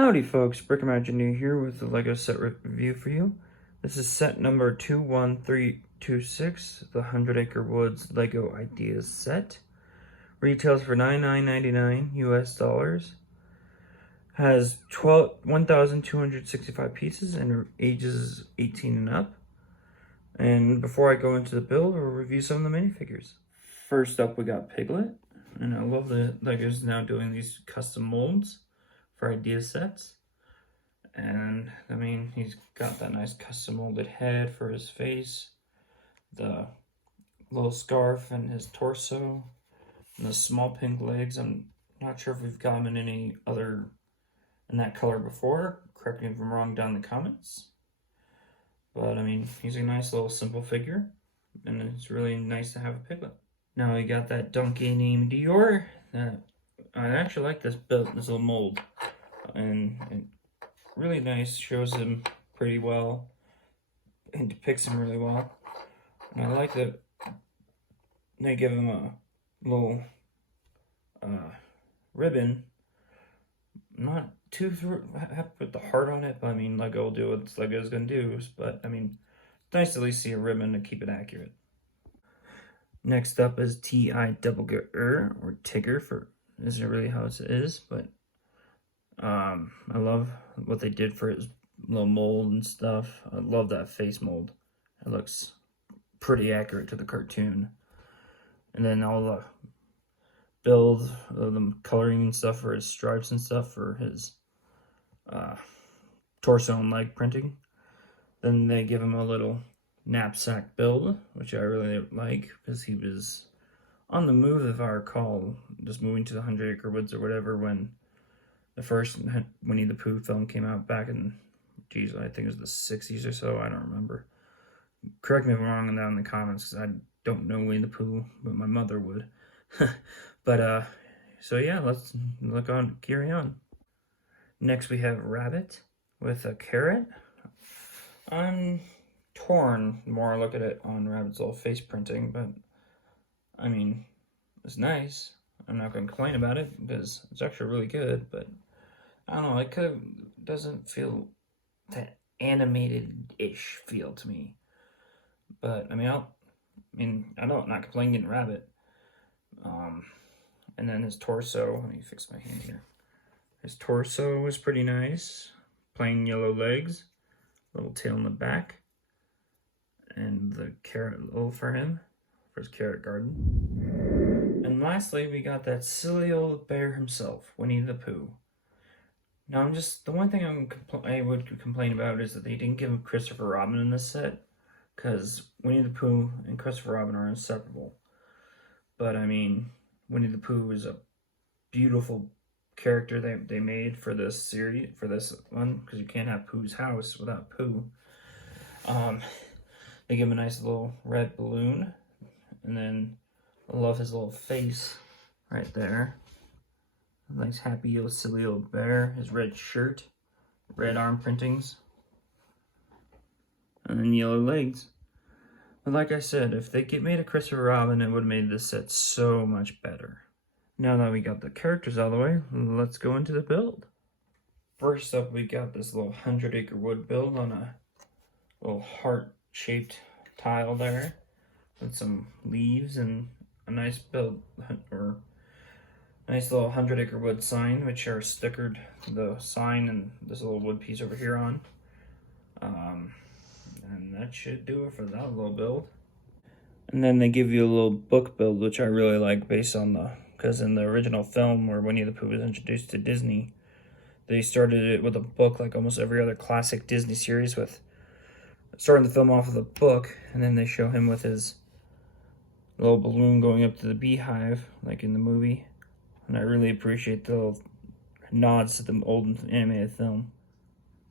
Howdy folks, Brick Imagineer here with the LEGO set review for you. This is set number 21326, the 100 Acre Woods LEGO Ideas set. Retails for $99.99 US dollars. Has 1,265 pieces and ages 18 and up. And before I go into the build, we'll review some of the minifigures. First up we got Piglet, and I love that LEGO's now doing these custom molds for idea sets. And I mean, he's got that nice custom molded head for his face, the little scarf and his torso, and the small pink legs. I'm not sure if we've got him in any other in that color before. Correct me if I'm wrong down in the comments. But I mean, he's a nice little simple figure, and it's really nice to have a Piglet. Now we got that donkey named Dior. I actually like this build, this little mold, and really nice, shows him pretty well and depicts him really well. And I like that they give him a little ribbon. Not too happy with the heart on it, but I mean, LEGO will do what LEGO's gonna do. But I mean, it's nice to at least see a ribbon to keep it accurate. Next up is T-I-double-G-R, or Tigger, for isn't really how it is, but I love what they did for his little mold and stuff. I love that face mold. It looks pretty accurate to the cartoon. And then all the build, the coloring and stuff for his stripes and stuff for his torso and leg printing. Then they give him a little knapsack build, which I really like because he was on the move, if I recall, just moving to the 100 Acre Woods or whatever when the first Winnie the Pooh film came out back in, geez, I think it was the 60s or so. I don't remember. Correct me if I'm wrong down in the comments because I don't know Winnie the Pooh, but my mother would. But so yeah, let's carry on. Next we have Rabbit with a carrot. I'm torn the more I look at it on Rabbit's little face printing, but I mean, it's nice. I'm not going to complain about it because it's actually really good, but I don't know, it doesn't feel that animated-ish feel to me. But I mean, I'm not complaining getting Rabbit. And then his torso, let me fix my hand here. His torso was pretty nice. Plain yellow legs, little tail in the back, and the carrot little for him, for his carrot garden. And lastly, we got that silly old bear himself, Winnie the Pooh. Now, the one thing I would complain about is that they didn't give him Christopher Robin in this set, because Winnie the Pooh and Christopher Robin are inseparable. But I mean, Winnie the Pooh is a beautiful character they made for this series, for this one, because you can't have Pooh's house without Pooh. They give him a nice little red balloon, and then I love his little face right there. A nice happy little silly old bear, his red shirt, red arm printings, and then yellow legs. But like I said, if they made a Christopher Robin, it would have made this set so much better. Now that we got the characters out of the way, let's go into the build. First up, we got this little 100 Acre Wood build on a little heart-shaped tile there with some leaves and a nice build, or nice little 100 Acre Wood sign, which are stickered, the sign and this little wood piece over here on. And that should do it for that little build. And then they give you a little book build, which I really like, based on because in the original film where Winnie the Pooh was introduced to Disney, they started it with a book like almost every other classic Disney series, with starting the film off with a book, and then they show him with his little balloon going up to the beehive, like in the movie. And I really appreciate the little nods to the old animated film.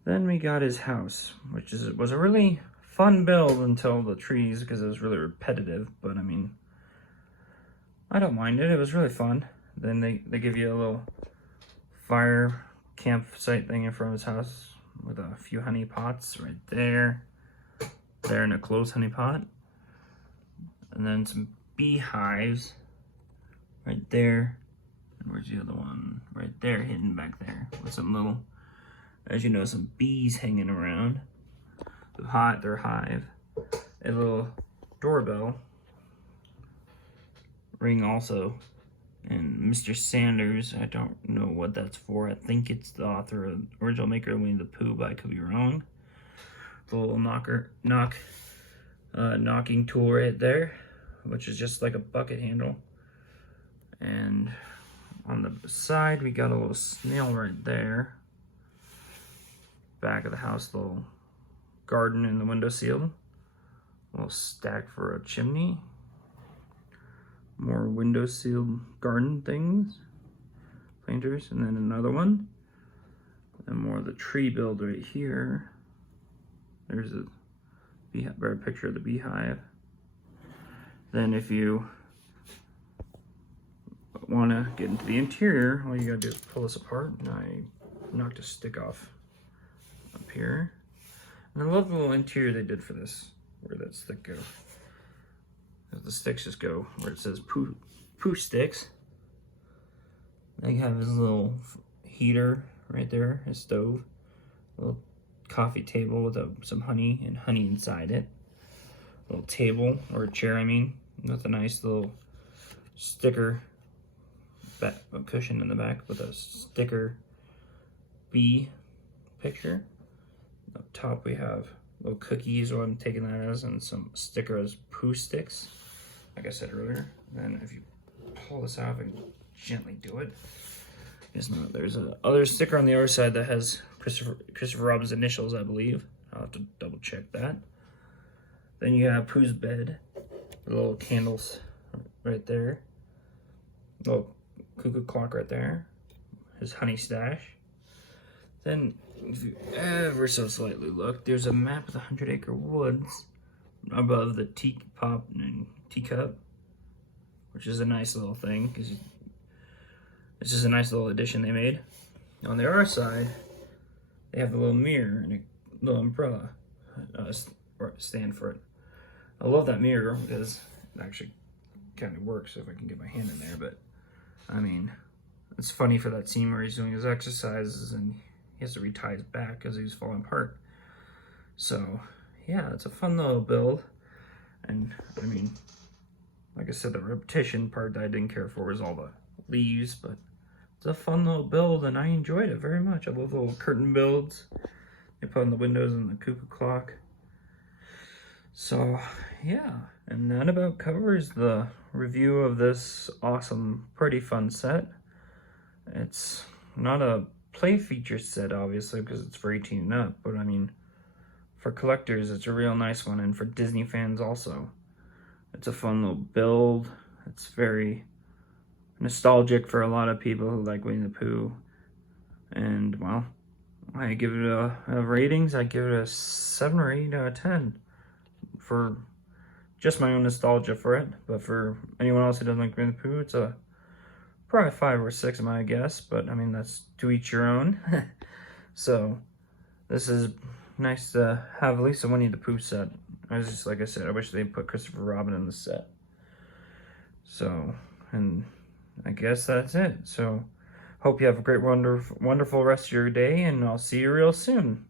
Then we got his house, which was a really fun build until the trees, because it was really repetitive, but I mean, I don't mind it. It was really fun. Then they give you a little fire campsite thing in front of his house with a few honey pots right there. There in a closed honey pot. And then some beehives right there. And where's the other one? Right there, hidden back there with some little As you know, some bees hanging around. Their hive. A little doorbell ring also. And Mr. Sanders, I don't know what that's for. I think it's the author of original maker of Winnie the Pooh, but I could be wrong. The little knocking tool right there, which is just like a bucket handle. And on the side, we got a little snail right there. Back of the house, little garden in the windowsill. A little stack for a chimney. More windowsill garden things, planters, and then another one. And more of the tree build right here. There's a picture of the beehive. Then if you want to get into the interior, all you gotta do is pull this apart, and I knocked a stick off up here. And I love the little interior they did for this. Where'd that stick go? The sticks just go where it says poo sticks. They have his little heater right there, his stove, a little coffee table with some honey and honey inside it. A little table, or a chair, I mean, with a nice little sticker a cushion in the back with a sticker bee picture. Up top we have little cookies, what I'm taking that as, and some sticker as poo sticks, like I said earlier. Then if you pull this out and gently do it, there's a other sticker on the other side that has Christopher Robin's initials, I believe. I'll have to double check that. Then you have Pooh's bed, the little candles right there, little cuckoo clock right there, his honey stash. Then, if you ever so slightly look, there's a map of the 100-acre woods above the teapot and teacup, which is a nice little thing, because it's just a nice little addition they made. On the other side, they have a little mirror and a little umbrella stand for it. I love that mirror because it actually kind of works if I can get my hand in there, but I mean, it's funny for that scene where he's doing his exercises and he has to retie his back because he's falling apart. So yeah, it's a fun little build. And I mean, like I said, the repetition part that I didn't care for was all the leaves, but it's a fun little build and I enjoyed it very much. I love the little curtain builds they put on the windows and the cuckoo clock. So yeah, and that about covers the review of this awesome, pretty fun set. It's not a play feature set, obviously, because it's for 18 and up, but I mean, for collectors, it's a real nice one, and for Disney fans also. It's a fun little build. It's very nostalgic for a lot of people who like Winnie the Pooh. And, well, I give it a ratings. I give it a 7 or 8 out of 10 for just my own nostalgia for it. But for anyone else who doesn't like Winnie the Pooh, it's a probably 5 or 6, my guess. But, I mean, that's to each your own. So, this is nice to have at least a Winnie the Pooh set. Like I said, I wish they put Christopher Robin in the set. So, and I guess that's it. So, hope you have a great, wonderful rest of your day, and I'll see you real soon.